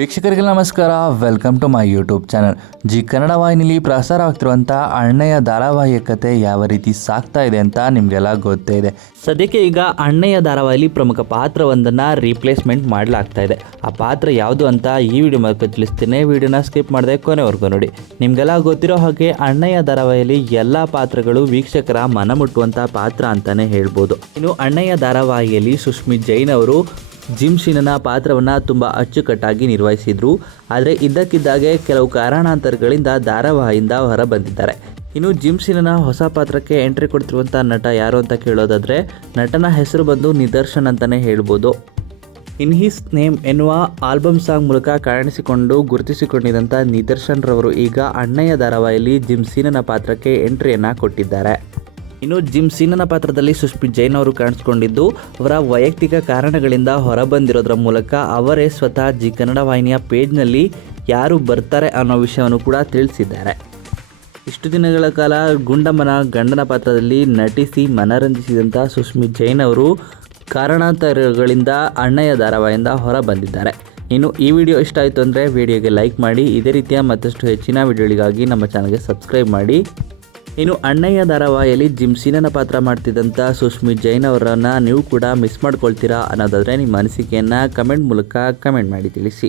ವೀಕ್ಷಕರಿಗೆ ನಮಸ್ಕಾರ. Welcome to my YouTube channel. Zee Kannada ವಾಹಿನಿಲಿ ಪ್ರಸಾರವಾಗ್ತಿರುವಂಥ ಅಣ್ಣಯ್ಯ ಧಾರಾವಾಹಿಯ ಕತೆ ಯಾವ ರೀತಿ ಸಾಗ್ತಾ ಇದೆ ಅಂತ ನಿಮಗೆಲ್ಲ ಗೊತ್ತೇ ಇದೆ. ಸದ್ಯಕ್ಕೆ ಈಗ ಅಣ್ಣಯ್ಯ ಧಾರಾವಾಹಿಲಿ ಪ್ರಮುಖ ಪಾತ್ರವೊಂದನ್ನು ರೀಪ್ಲೇಸ್ಮೆಂಟ್ ಮಾಡಲಾಗ್ತಾ ಇದೆ. ಆ ಪಾತ್ರ ಯಾವುದು ಅಂತ ಈ ವಿಡಿಯೋ ಮೂಲಕ ತಿಳಿಸ್ತೀನಿ. ವಿಡಿಯೋನ ಸ್ಕಿಪ್ ಮಾಡದೆ ಕೊನೆವರೆಗೂ ನೋಡಿ. ನಿಮಗೆಲ್ಲ ಗೊತ್ತಿರೋ ಹಾಗೆ ಅಣ್ಣಯ್ಯ ಧಾರಾವಾಹಿಯಲ್ಲಿ ಎಲ್ಲ ಪಾತ್ರಗಳು ವೀಕ್ಷಕರ ಮನಮುಟ್ಟುವಂಥ ಪಾತ್ರ ಅಂತಲೇ ಹೇಳ್ಬೋದು. ಇನ್ನು ಅಣ್ಣಯ್ಯ ಧಾರಾವಾಹಿಯಲ್ಲಿ ಸುಸ್ಮಿತ್ ಜೈನ್ ಅವರು ಜಿಮ್ಶಿನನ ಪಾತ್ರವನ್ನು ತುಂಬ ಅಚ್ಚುಕಟ್ಟಾಗಿ ನಿರ್ವಹಿಸಿದರು. ಆದರೆ ಇದ್ದಕ್ಕಿದ್ದಾಗೆ ಕೆಲವು ಕಾರಣಾಂತರಗಳಿಂದ ಧಾರಾವಾಹಿಯಿಂದ ಹೊರಬಂದಿದ್ದಾರೆ. ಇನ್ನು ಜಿಮ್ಶಿನನ ಹೊಸ ಪಾತ್ರಕ್ಕೆ ಎಂಟ್ರಿ ಕೊಡ್ತಿರುವಂಥ ನಟ ಯಾರು ಅಂತ ಕೇಳೋದಾದರೆ ನಟನ ಹೆಸರು ಬಂದು ನಿದರ್ಶನ್ ಅಂತಲೇ ಹೇಳ್ಬೋದು. ಇನ್ ಹಿಸ್ ನೇಮ್ ಎನ್ನುವ ಆಲ್ಬಮ್ ಸಾಂಗ್ ಮೂಲಕ ಕಾಣಿಸಿಕೊಂಡು ಗುರುತಿಸಿಕೊಂಡಿದ್ದಂಥ ನಿದರ್ಶನ್ ರವರು ಈಗ ಅಣ್ಣಯ್ಯ ಧಾರಾವಾಹಿಯಲ್ಲಿ ಜಿಮ್ಶಿನನ ಪಾತ್ರಕ್ಕೆ ಎಂಟ್ರಿಯನ್ನು ಕೊಟ್ಟಿದ್ದಾರೆ. ಇನ್ನು ಜಿಮ್ಶಿನನ ಪಾತ್ರದಲ್ಲಿ ಸುಸ್ಮಿತ್ ಜೈನ್ ಅವರು ಕಾಣಿಸ್ಕೊಂಡಿದ್ದು ಅವರ ವೈಯಕ್ತಿಕ ಕಾರಣಗಳಿಂದ ಹೊರಬಂದಿರೋದ್ರ ಮೂಲಕ ಅವರೇ ಸ್ವತಃ ಜಿ ಕನ್ನಡ ವಾಹಿನಿಯ ಪೇಜ್ನಲ್ಲಿ ಯಾರು ಬರ್ತಾರೆ ಅನ್ನೋ ವಿಷಯವನ್ನು ಕೂಡ ತಿಳಿಸಿದ್ದಾರೆ. ಇಷ್ಟು ದಿನಗಳ ಕಾಲ ಗುಂಡಮ್ಮನ ಗಂಡನ ಪಾತ್ರದಲ್ಲಿ ನಟಿಸಿ ಮನರಂಜಿಸಿದಂಥ ಸುಸ್ಮಿತ್ ಜೈನ್ ಅವರು ಕಾರಣಾಂತರಗಳಿಂದ ಅಣ್ಣಯ್ಯ ಧಾರಾವಾಹಿಯಿಂದ ಹೊರಬಂದಿದ್ದಾರೆ. ಇನ್ನು ಈ ವಿಡಿಯೋ ಇಷ್ಟ ಆಯಿತು ಅಂದರೆ ವಿಡಿಯೋಗೆ ಲೈಕ್ ಮಾಡಿ. ಇದೇ ರೀತಿಯ ಮತ್ತಷ್ಟು ಹೆಚ್ಚಿನ ವಿಡಿಯೋಗಳಿಗಾಗಿ ನಮ್ಮ ಚಾನಲ್ಗೆ ಸಬ್ಸ್ಕ್ರೈಬ್ ಮಾಡಿ. ಇನ್ನು ಅಣ್ಣಯ್ಯ ಧಾರಾವಾಹಿಯಲ್ಲಿ ಜಿಮ್ಶಿನನ ಪಾತ್ರ ಮಾಡ್ತಿದ್ದಂಥ ಸುಸ್ಮಿತ್ ಜೈನ್ ಅವರನ್ನು ನೀವು ಕೂಡ ಮಿಸ್ ಮಾಡ್ಕೊಳ್ತೀರಾ ಅನ್ನೋದಾದರೆ ನಿಮ್ಮ ಅನಿಸಿಕೆಯನ್ನು ಕಮೆಂಟ್ ಮೂಲಕ ಕಮೆಂಟ್ ಮಾಡಿ ತಿಳಿಸಿ.